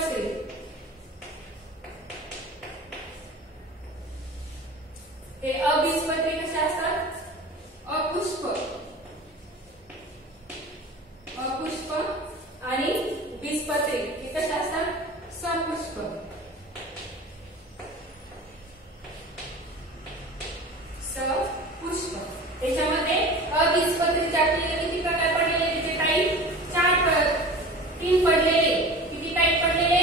बीजपत्री. हे अबीजपत्री कसे असतात? अपुष्प. अपुष्प आणि बीजपत्री हे कसे असतात? सपुष्प. सपुष्प. त्याच्यामध्ये अबीजपत्रीचे आपल्याला किती प्रकार पडलेले? त्याचे टाईप 3 पडलेले. किती टाईप पडलेले?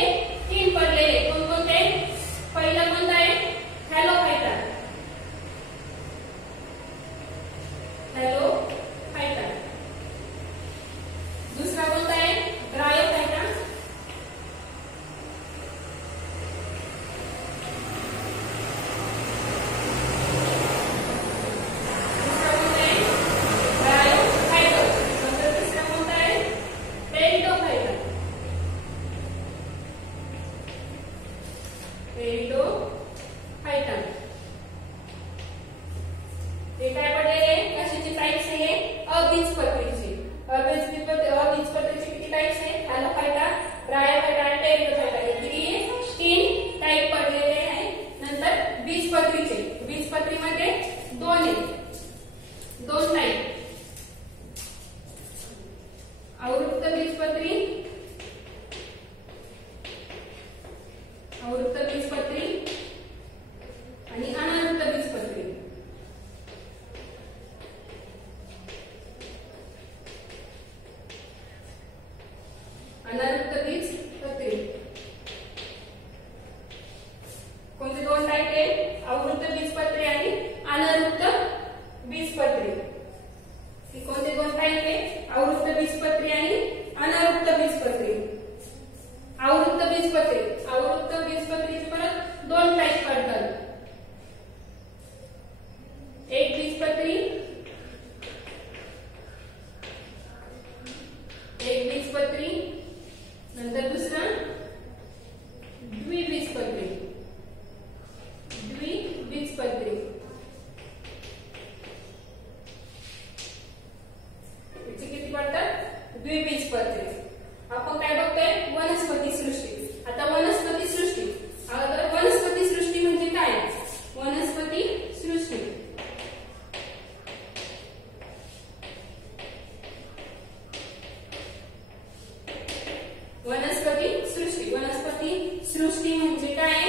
3 पडलेले. कोणकोणते? पहिला कोणता आहे? हॅलोफायटा. हॅलोफायटा. दुसरा कोणता आहे? ब्रायोफायटा. दुसरा कोणता आहे? ब्रायोफायटा. नंतर तिसरा कोणता आहे? पेरिडोफायटा. पेरिडोफायटा. हे काय पडलेले? कशाचे टाइप्स आहे? अबीजपत्रीचे. अबीजपत्रीचे किती टाइप्स आहेत? हॅलोफायटा, ब्रायोफायटा आणि पेरिडोफायटा. हे किती? 3 टाइप पडलेले आहे. नंतर बीजपत्रीचे. बीजपत्रीमध्ये 2 आहेत. 2 टाइप. आवृत्त बीजपत्री, आवृत्त बीजपत्री आणि अनावृत्त बीजपत्री. अनावृत्त बीजपत्री कोणते 2 टाइप आहेत? आवृत्त बीजपत्री आणि अनावृत्त बीजपत्री. ही कोणते 2 टाइप आहेत? आवृत्त बीजपत्री आणि अनावृत्त बीजपत्री. आवृत्त बीजपत्री. आवृत्त बीजपत्रीचे परत 2 टाइप पडतात. एक बीजपत्री, एक बीजपत्री. नंतर दुसरा द्विबीजपत्री. द्विबीजपत्री. याचे किती पडतात? द्विबीजपत्री. आपण काय बघतोय? वनस्पती सृष्टी. आता वनस्पती सृष्टी. अगोदर वनस्पती सृष्टी म्हणजे काय? वनस्पती सृष्टी. वनस्पती सृष्टी. वनस्पती सृष्टी म्हणजे काय?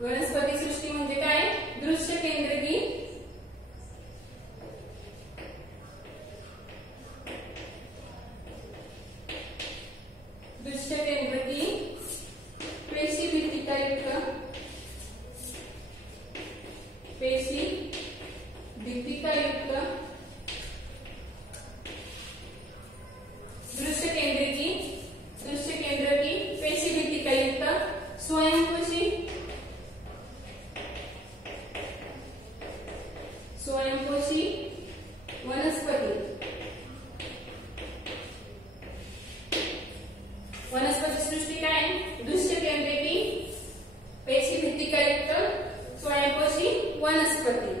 वनस्पती सृष्टी म्हणजे काय? दृश्य केंद्रकी, दृश्य केंद्रकी पेशी भित्तिकायुक्त, पेशी भित्तिकायुक्त दृश्य केंद्रकी, दृश्य केंद्रकी पेशी भित्तिकायुक्त स्वयंपोषी, स्वयंपोषी वनस्पती. वनस्पती सृष्टी काय? दृश्य केंद्रकी पेशी भित्तिकायुक्त स्वयंपोषी वनस्पती.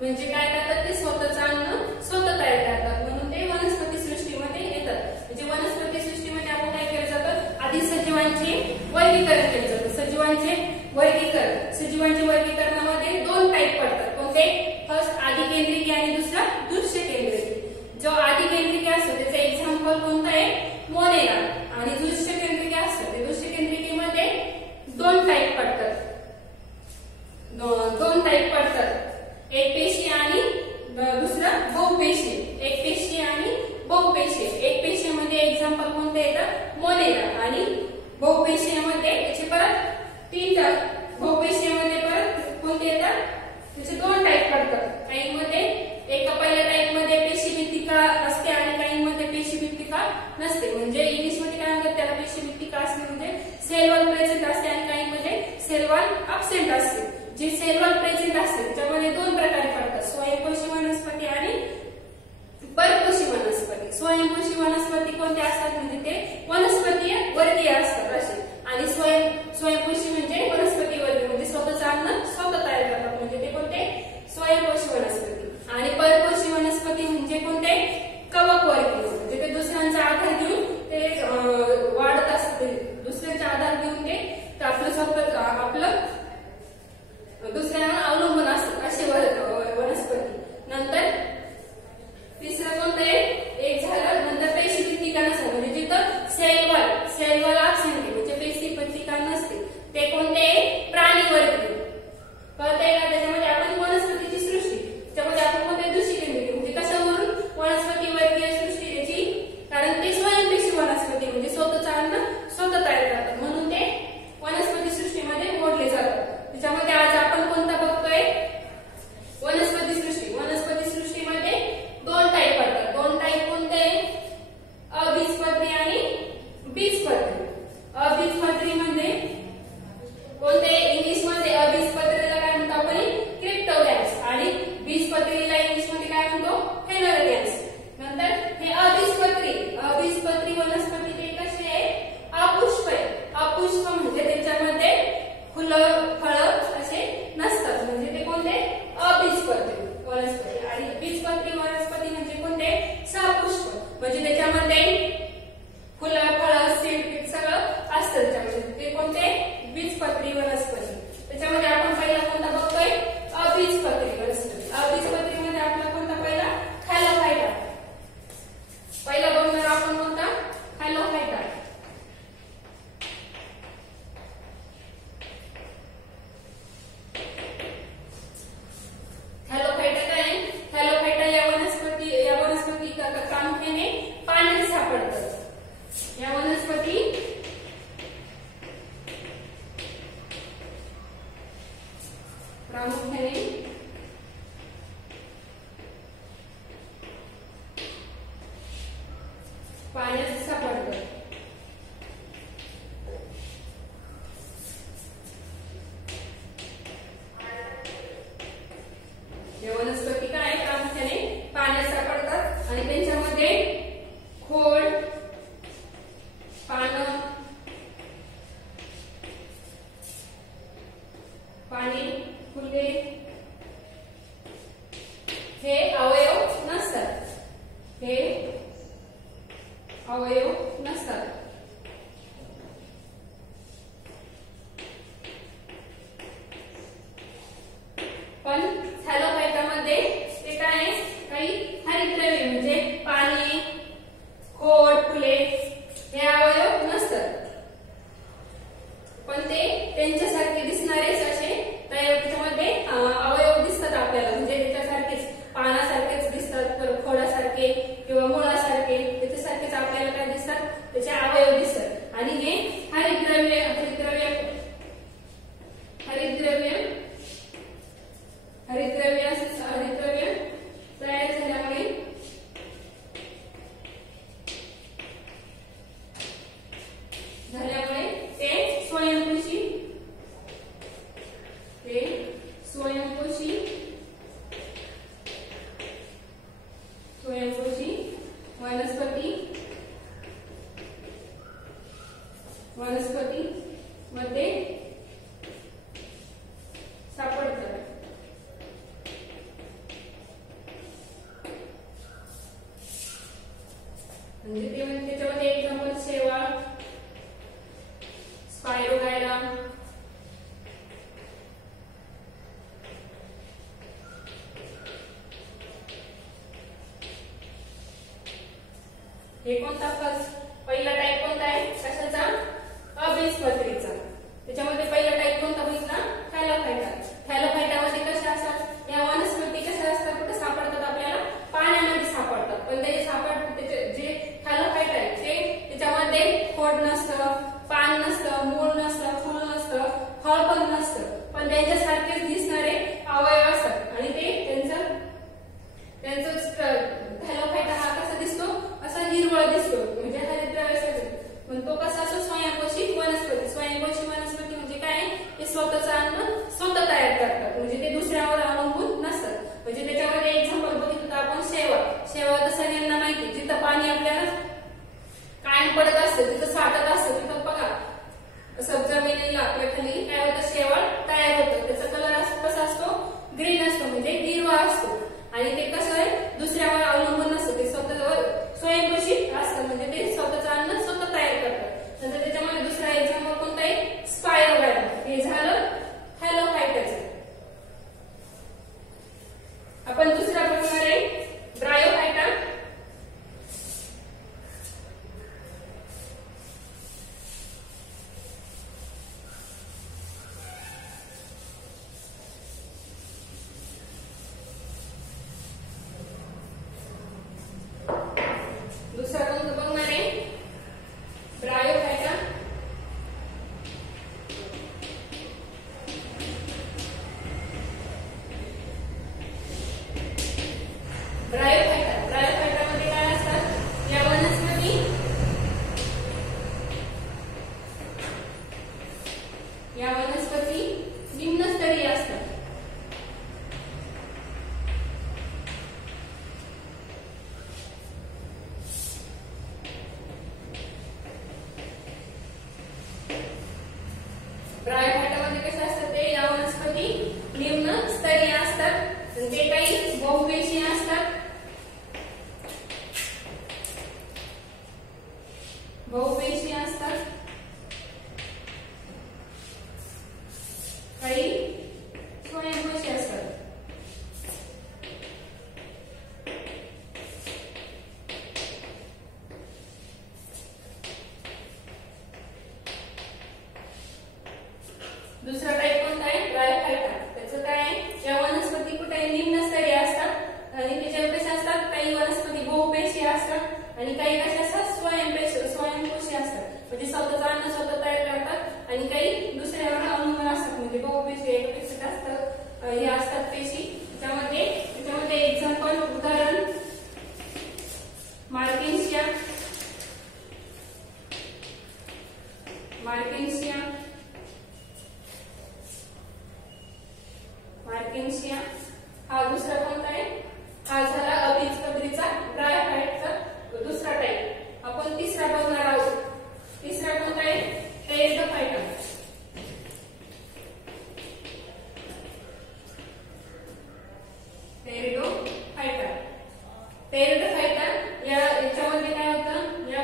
म्हणजे काय करतात? ते स्वतःचं अन्न स्वतः तयार करतात, म्हणून ते वनस्पती सृष्टीमध्ये येतात. म्हणजे वनस्पती सृष्टीमध्ये आपण काय केलं जातं? आधी सजीवांचे वर्गीकरण केलं जातं. सजीवांचे वर्गीकरण. सजीवांच्या वर्गीकरणामध्ये 2 टाइप पडतात. कोणते? फर्स्ट आदिकेंद्रिकी आणि दुसरा दृश्य केंद्रिकी. जो आदिकेंद्रिकी असतो त्याचं एक्झाम्पल कोणतं आहे? मोनेरा. आणि दृश्य केंद्रिकी असतं ते दृश्य केंद्रिकीमध्ये 2 टाइप पडतात. 2 टाइप पडतात. एक पेशी आणि दुसरा बहुपेशी. एक पेशी आणि बहुपेशी. एक पेशीमध्ये एक्झाम्पल कोणते येतात? मोनेरा. आणि बहुपेशीमध्ये त्याचे परत 3 बहुपेशीमध्ये परत कोणते येतात? त्याचे 2 टाइप पडतात. काहींमध्ये एका पहिल्या टाइप मध्ये पेशी भित्तिका असते आणि काहींमध्ये पेशी भित्तिका नसते. म्हणजे इंग्लिशमध्ये काय म्हणतात त्याला? पेशी भित्तिका असते म्हणजे सेल वॉल प्रेझेंट असते आणि काहींमध्ये सेल वॉल अब्सेंट असते. जी सेल वॉल प्रेझेंट असते त्याच्यामध्ये 2 प्रकारे पडतात. स्वयंपोषी वनस्पती आणि परपोषी वनस्पती. स्वयंपोषी वनस्पती कोणते असतात? म्हणजे ते वनस्पतीय वर्गीय असतात असे. आणि स्वयंपोषी म्हणजे वनस्पती वर्गीय म्हणजे स्वतःचं अन्न स्वतः तयार करतात, म्हणजे ते कोणते? स्वयंपोषी वनस्पती. आणि परपोषी वनस्पती म्हणजे कोणते? कवक वर्गीय. म्हणजे ते दुसऱ्यांचा आधार घेऊन ते वनस्पती मध्ये सापडतात. म्हणजे त्याच्यामध्ये एक्झाम्पल शेवाळ, स्पायरोगायरा, हे कोणता पहिला टाइप कोणता आहे कशाचा? अबीजपत्रीचा. त्याच्यामध्ये पहिला टाइप कोणता बघितला? थॅलोफायटा. थॅलोफायटामध्ये कशा असतात? या वनस्पती कशा असतात? कुठे सापडतात? आपल्याला पाण्यामध्ये सापडतात. पण ते जे थॅलोफायटा आहे ते त्याच्यामध्ये खोड नसतं, पान नसतं, मूळ नसतं, फूल नसतं, फळ पण नसतं, पण त्यांच्यासारखेच दिसणारे अवयव असतात. आणि ते त्यांचं थॅलोफायटा हा कसा दिसतो? असा हिरवळ दिसतो, म्हणजे हरितद्रव्यासाठी. पण तो कसा असतो? स्वयंपोषी वनस्पती. स्वयंपोषी वनस्पती म्हणजे काय? ते स्वतःचं अन्न स्वतः तयार करतात, म्हणजे ते दुसऱ्यावर अवलंबून नसतात. म्हणजे त्याच्यामध्ये एक्झाम्पल बघितलं तर आपण शेवाळ. शेवाळ तर सगळ्यांना माहिती, जिथं पाणी आपल्याला कायम पडत असतं, तिथं साठत असतं, तिथं बघा असं जमिनीला आपल्या खाली काय होतं? शेवाळ तयार होतं. त्याचा कलर कसा असतो? ग्रीन असतो, म्हणजे हिरवा असतो. आणि ते कसं आहे? दुसऱ्यावर अवलंबून नसतं, ते स्वतःवर स्वयंपोषी असतं, म्हणजे ते स्वतःचं अन्न स्वतः तयार करतात. नंतर त्याच्यामध्ये दुसरा एक्झाम्पल कोणता आहे? स्पायरोगायरा. हे झालं थॅलोफायटाचं. आपण दुसरा बघणार आहे ब्रायोफायटा. दुसरा कोणतं बघणार आहे? ब्रायोफायटा. ब्रायोफायटामध्ये काय असतात? या वनस्पती निम्नस्तरीय असतात. ब्रायोफायटामध्ये कसे असतात? ते या वनस्पती निम्न स्तरीय असतात. ते काही बहुपेशीय असतात. बहुपेशीय असतात, काही स्वयंपोषी असतात. दुसरा टाइप कोणता आहे? ब्रायोफायटा. त्याचं काय आहे? या वनस्पती कुठे निम्नस्तरीय असतात आणि त्याच्यावर कशा असतात? काही वनस्पती बहुपेशीय असतात आणि काही कशा असतात? स्वयंपोषी असतात, म्हणजे स्वतःचं अन्न स्वतः तयार करतात. आणि काही दुसऱ्यावर अवलंबून असतात, म्हणजे बहुपेशी एकापेक्षा जास्त हे असतात पेशी. त्याच्यामध्ये एक्झाम्पल उदाहरण मार्केन्सिया. हा दुसरा कोणता आहे? हा झाला अबीजपत्रीचा ब्रायोफायटाचा दुसरा टाइप. आपण तिसरा बघणार आहोत. तिसरा कोणता आहे? टेरिडोफायटा. टेरिडोफायटा याच्यामध्ये काय होतं? या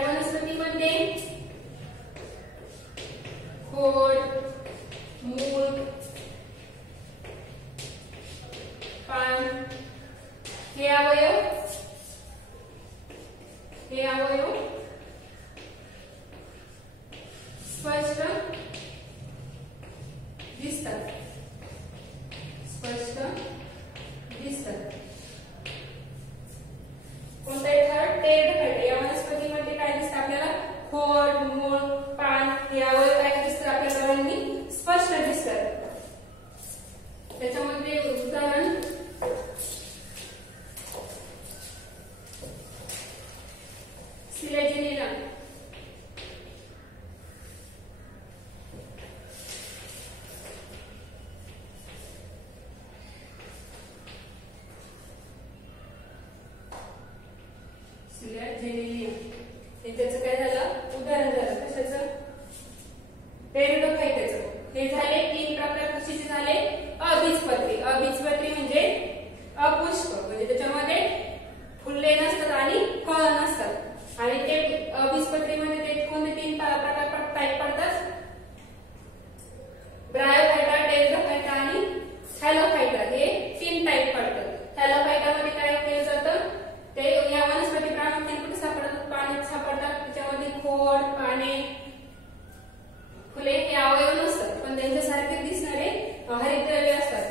वनस्पतीमध्ये खोड, मूळ, पान हे अवयव स्पष्ट दिसतात. कोणता आहे? Third Pteridophyta. या वनस्पतीमध्ये काय दिसतं आपल्याला? खोड, मूळ, पान हे अवयव काय दिसतात आपल्याला? स्पष्ट दिसतात. त्याच्यामध्ये उदाहरण सिलेज जेनेलियम. हे त्याचं काय झालं उदाहरण झालं. कशाचं टेरिडोफाइटाचं. हे झाले 3 प्रकार. कशाचे झाले अबीजपत्री. अबीजपत्री म्हणजे अपुष्प म्हणजे त्याच्यामध्ये फुले नसतात आणि फळं नसतात. आणि ते अबीजपत्रीमध्ये ते कोणते 3 प्रकार टाईप पडतात ब्रायोफाइटा, टेरिडोफाइटा आणि थॅलोफाइटा. हे 3 टाईप पडतात. थॅलोफाइटामध्ये काय केलं जातं ते या वनस्पती प्रामुख्याने कुठे सापडतात पाण्यात सापडतात. त्याच्यामध्ये खोड पाने फुले हे अवयव नसतात पण त्यांच्यासारखे दिसणारे हरितद्रव्य असतात.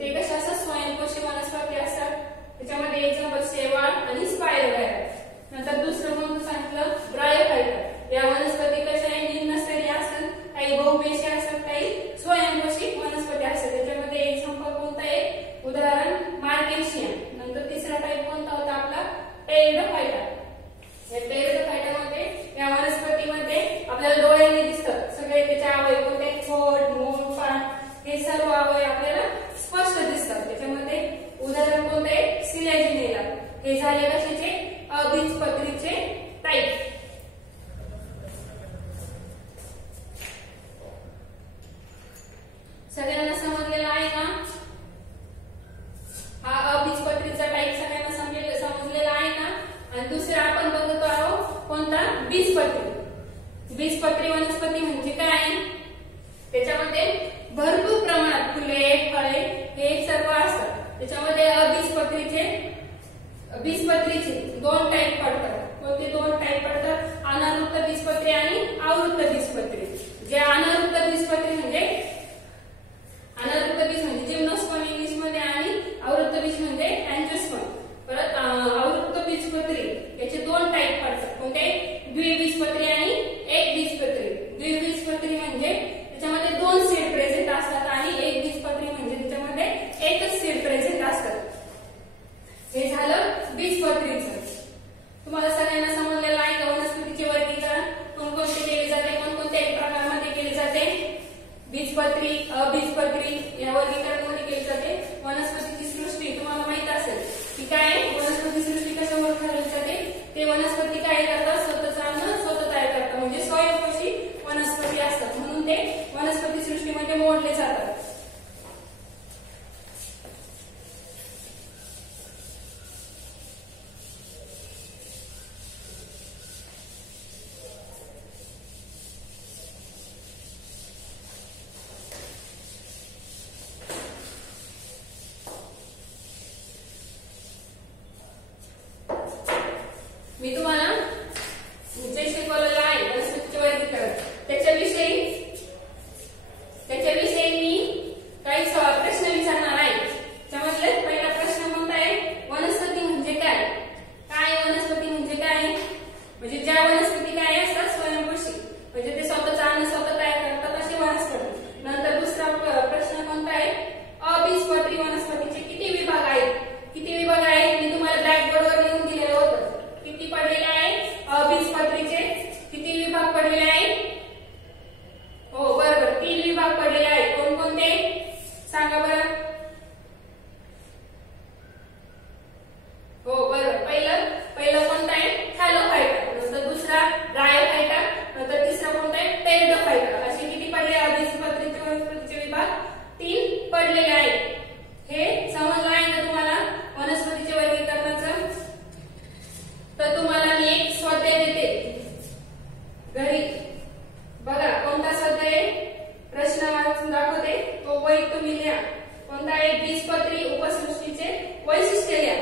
ते कसे असतात स्वयंपोषी वनस्पती असतात. त्याच्यामध्ये एक्झाम्पल शेवाळ आणि स्पायरोगायरा. नंतर दुसरं म्हणून सांगितलं ब्रायोफाइटा. या वनस्पती कशा आहे निम्नस्तरीय असतात. काही बहुपेशी असतात काही स्वयंपोषी वनस्पती असतात. त्याच्यामध्ये एक्झाम्पल कोणतं आहे उदाहरण मार्केशियम. नंतर तिसरा टाईप कोणता होता आपला टेरिडोफाइटा. या टेरिडोफाइटामध्ये या वनस्पतीमध्ये आपल्याला डोळ्यांनी दिसतात सगळे त्याचे अवयव कोणते खोड मूळ पान हे सर्व अवयव आपल्याला स्पष्ट दिसतात. त्याच्यामध्ये उदाहरण कोणते सिलेजिनेला. हे झाले कशाचे अबीजपत्रीचे टाईप. सगळ्यांना समजलेला आहे का हा अबीजपत्रीचा टाईप सगळ्यांना समजलेला आहे का. आणि दुसरा आपण बघतो आहोत कोणता बीजपत्री. बीजपत्री वनस्पती म्हणजे काय त्याच्यामध्ये भरपूर प्रमाणात फुले फळे हे सर्व असतात. त्याच्यामध्ये बीजपत्रीचे 2 टाईप पडतात. कोणते 2 टाईप पडतात अनावृत्त बीजपत्री आणि आवृत्त बीजपत्री. जे अनावृत्त बीजपत्री म्हणजे अनावृत्त बीज म्हणजे जिम्नोस्पर्म इंग्लिश मध्ये आणि आवृत्त बीज म्हणजे अँजिओस्पर्म. परत आवृत्त बीजपत्री याचे 2 टाईप पडतात. कोणते द्विबीजपत्री आणि एकबीजपत्री. द्विबीजपत्री म्हणजे त्याच्यामध्ये 2 सीड प्रेझेंट असतात आणि एकबीजपत्री म्हणजे त्याच्यामध्ये एकच सीड प्रेझेंट असतात. हे झालं बीजपत्रीचं. तुम्हाला सगळ्यांना समजलेलं आहे का वनस्पतीचे वर्गीकरण कोणकोणते केले जाते कोणकोणत्या प्रकारामध्ये केले जाते. बीजपत्री अबीजपत्री या वर्गीकरणामध्ये केली जाते. वनस्पतीची सृष्टी तुम्हाला माहित असेल की काय वनस्पती सृष्टी कशावर ठरवली जाते. ते वनस्पती काय करतात स्वतःचं अन्न स्वतः तयार करतात म्हणजे स्वयंपोषी वनस्पती असतात म्हणून ते वनस्पती सृष्टीमध्ये मोडले जातात. मी तुम्हाला जे शिकवलेलं आहे वनस्पतीचे वर्गीकरण त्याच्याविषयी मी काही प्रश्न विचारणार आहे. त्यामधले पहिला प्रश्न कोणता आहे वनस्पती म्हणजे काय. वनस्पती म्हणजे काय म्हणजे ज्या वनस्पती काय असतात स्वयंपोषी म्हणजे ते स्वतःचं अन्न स्वतः तयार करतात असे वनस्पती. नंतर दुसरा प्रश्न कोणता आहे अबीजपत्री वनस्पतीचे किती विभाग आहेत. मी तुम्हाला ब्लॅकबोर्डवर लिहून दिलेलं होतं. किती पडलेले आहे अबीजपत्रीचे किती विभाग पडलेले आहे. हो बरोबर 3 विभाग पडलेले आहेत. कोणकोणते सांगा बरं. हो बरोबर पहिलं कोणता आहे थॅलोफाइटा. नंतर दुसरा ब्रायोफाइटा. नंतर तिसरा कोणता आहे टेरिडोफाइटा. असे किती पडले अबीजपत्रीचे वनस्पतीचे विभाग 3 पडलेले आहेत. हे समजलं आहे ना तुम्हाला वनस्पतीचे वर्गीकरणाचं. तर तुम्हाला मी एक स्वाध्याय देते घरी बघा कोणता स्वाध्याय प्रश्न वाचून दाखवते तो वैध तुम्ही लिहा. कोणता आहे बीजपत्री उपसृष्टीचे वैशिष्ट्य लिहा.